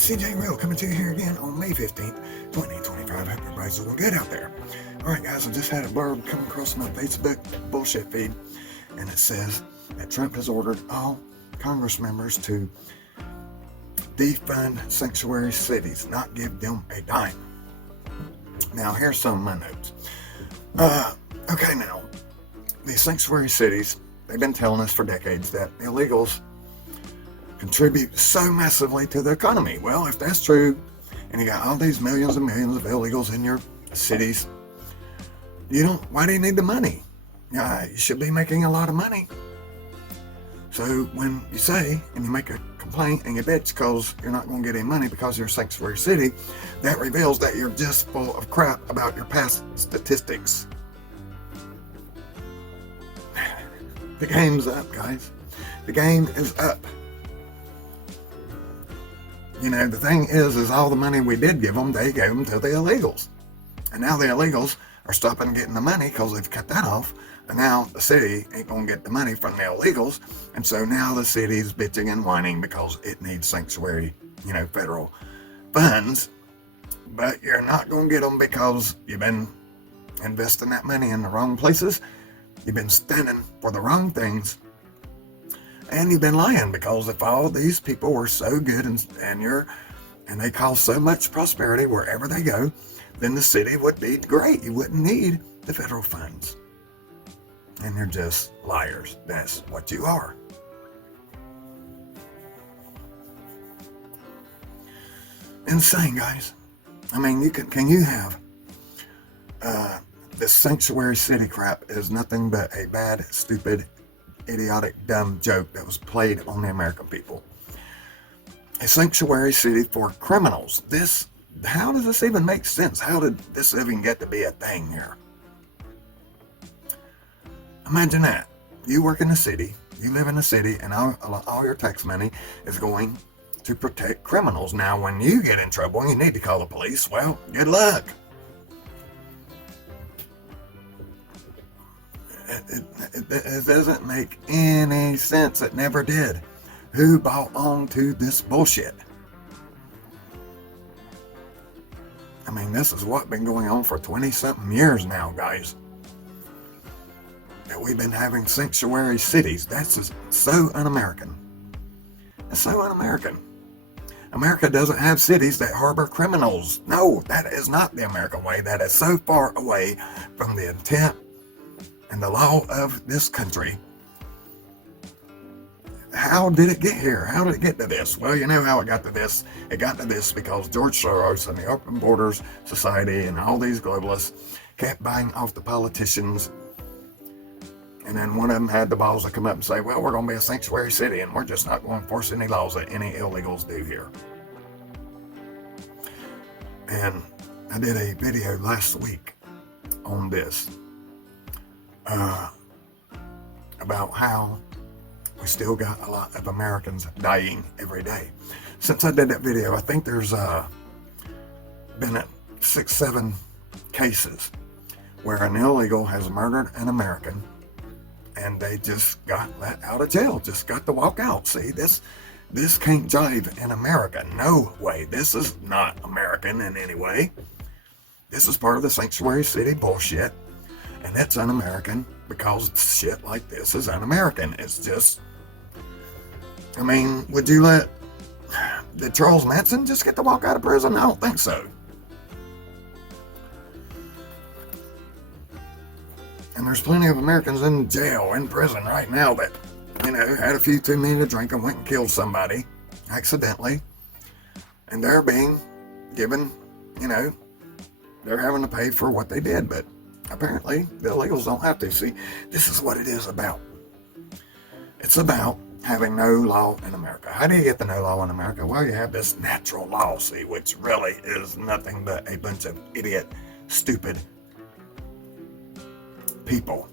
CJ Real coming to you here again on May 15th, 2025. Hope everybody's doing good out there. Alright guys, I just had a blurb come across my Facebook bullshit feed, and it says that Trump has ordered all Congress members to defund sanctuary cities, not give them a dime. Now here's some of my notes. Okay now, these sanctuary cities, they've been telling us for decades that illegals contribute so massively to the economy. Well, if that's true, and you got all these millions and millions of illegals in your cities, why do you need the money? You should be making a lot of money. So when you say, and you make a complaint and you bitch because you're not going to get any money because you're a sanctuary city, that reveals that you're just full of crap about your past statistics. The game's up, guys. The game is up. The thing is all the money we did give them, they gave them to the illegals. And now the illegals are stopping getting the money because they've cut that off. And now the city ain't going to get the money from the illegals. And so now the city's bitching and whining because it needs sanctuary, federal funds. But you're not going to get them because you've been investing that money in the wrong places. You've been standing for the wrong things. And you've been lying, because if all these people were so good and they cause so much prosperity wherever they go, then the city would be great. You wouldn't need the federal funds. And you're just liars. That's what you are. Insane, guys. I mean, can you have this sanctuary city crap is nothing but a bad, stupid, idiotic, dumb joke that was played on the American people. A sanctuary city for criminals. How does this even make sense? How did this even get to be a thing here? Imagine that. You work in a city, you live in a city, and all your tax money is going to protect criminals. Now, when you get in trouble and you need to call the police, well, good luck. It doesn't make any sense. It never did. Who bought on to this bullshit? I mean, this is what's been going on for 20-something years now, guys. That we've been having sanctuary cities. That's just so un-American. It's so un-American. America doesn't have cities that harbor criminals. No, that is not the American way. That is so far away from the intent and the law of this country. How did it get here? How did it get to this? Well, you know how it got to this. It got to this because George Soros and the Open Borders Society and all these globalists kept buying off the politicians. And then one of them had the balls to come up and say, well, we're going to be a sanctuary city and we're just not going to enforce any laws that any illegals do here. And I did a video last week on this. About how we still got a lot of Americans dying every day. Since I did that video, I think there's been 6-7 cases where an illegal has murdered an American and they just got let out of jail, just got to walk out. See, this can't jive in America. No way. This is not American in any way. This is part of the sanctuary city bullshit. And that's un-American because shit like this is un-American. It's just, I mean, would you let did Charles Manson just get to walk out of prison? I don't think so. And there's plenty of Americans in jail, in prison right now that, had a few too many to drink and went and killed somebody accidentally. And they're being given, they're having to pay for what they did, but apparently, the illegals don't have to. See, this is what it is about. It's about having no law in America. How do you get the no law in America? Well, you have this natural law, see, which really is nothing but a bunch of idiot, stupid people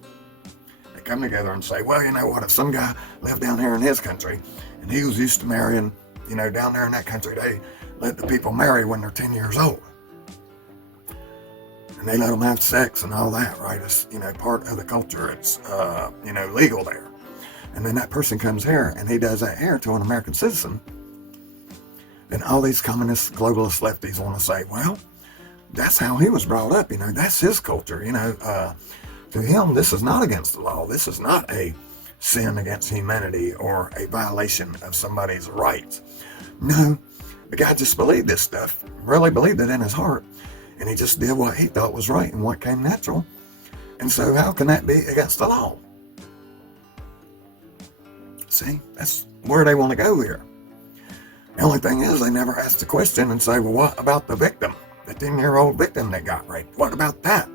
that come together and say, well, you know what, if some guy lived down here in his country and he was used to marrying, down there in that country, they let the people marry when they're 10 years old. And they let them have sex and all that, right? It's, part of the culture. It's, legal there. And then that person comes here and he does that here to an American citizen. then all these communist, globalist lefties want to say, well, that's how he was brought up. That's his culture. To him, this is not against the law. This is not a sin against humanity or a violation of somebody's rights. No, the guy just believed this stuff, really believed it in his heart, and he just did what he thought was right and what came natural. And so how can that be against the law? See, that's where they want to go here. The only thing is they never ask the question and say, well, what about the victim? The 10-year-old victim that got raped? What about that?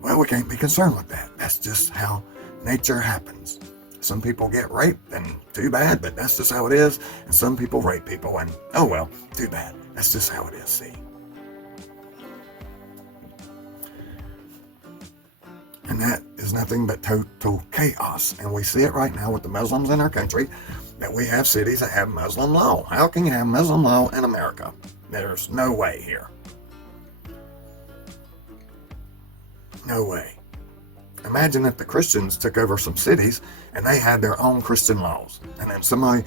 Well, we can't be concerned with that. That's just how nature happens. Some people get raped, and too bad, but that's just how it is. And some people rape people, and oh well, too bad. That's just how it is, see. And that is nothing but total chaos. And we see it right now with the Muslims in our country, that we have cities that have Muslim law. How can you have Muslim law in America? There's no way here. No way. Imagine if the Christians took over some cities and they had their own Christian laws. And then somebody,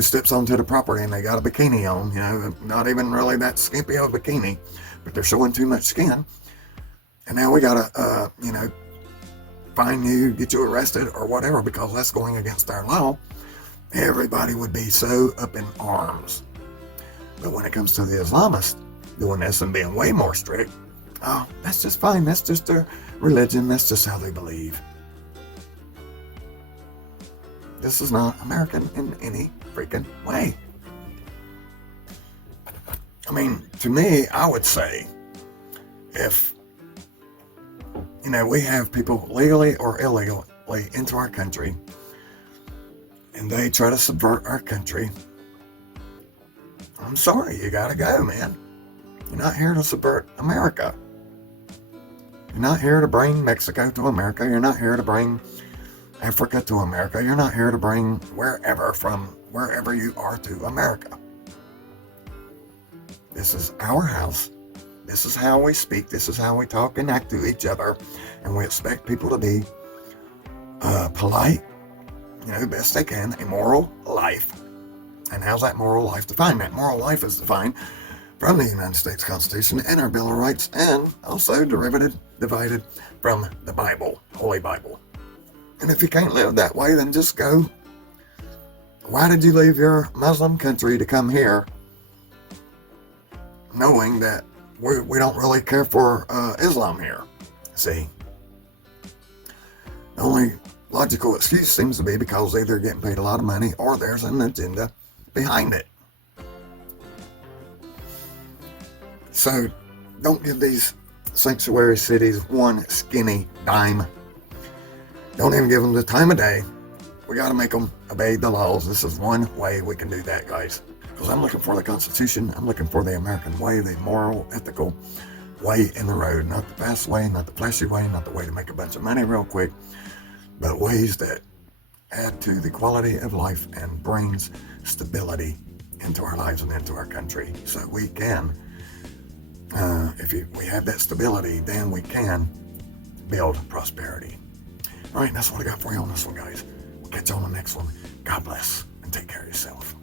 steps onto the property and they got a bikini on, not even really that skimpy of a bikini, but they're showing too much skin. And now we got to, fine you, get you arrested or whatever, because that's going against our law. Everybody would be so up in arms. But when it comes to the Islamists doing this and being way more strict, oh, that's just fine. That's just their religion. That's just how they believe. This is not American in any freaking way. I mean, to me, I would say if, we have people legally or illegally into our country and they try to subvert our country, I'm sorry, you gotta go, man. You're not here to subvert America. You're not here to bring Mexico to America. You're not here to bring Africa to America. You're not here to bring wherever you are to America. This is our house. This is how we speak. This is how we talk and act to each other. And we expect people to be polite, best they can, a moral life. And how's that moral life defined? That moral life is defined from the United States Constitution and our Bill of Rights, and also divided from the Bible, Holy Bible. And if you can't live that way, then just go. Why did you leave your Muslim country to come here knowing that we don't really care for Islam here? See, the only logical excuse seems to be because they're either getting paid a lot of money or there's an agenda behind it. So don't give these sanctuary cities one skinny dime. Don't even give them the time of day. We got to make them obey the laws. This is one way we can do that, guys. Because I'm looking for the Constitution. I'm looking for the American way, the moral, ethical way in the road. Not the fast way, not the flashy way, not the way to make a bunch of money real quick, but ways that add to the quality of life and brings stability into our lives and into our country. So we can, we have that stability, then we can build prosperity. All right, that's what I got for you on this one, guys. We'll catch you on the next one. God bless and take care of yourself.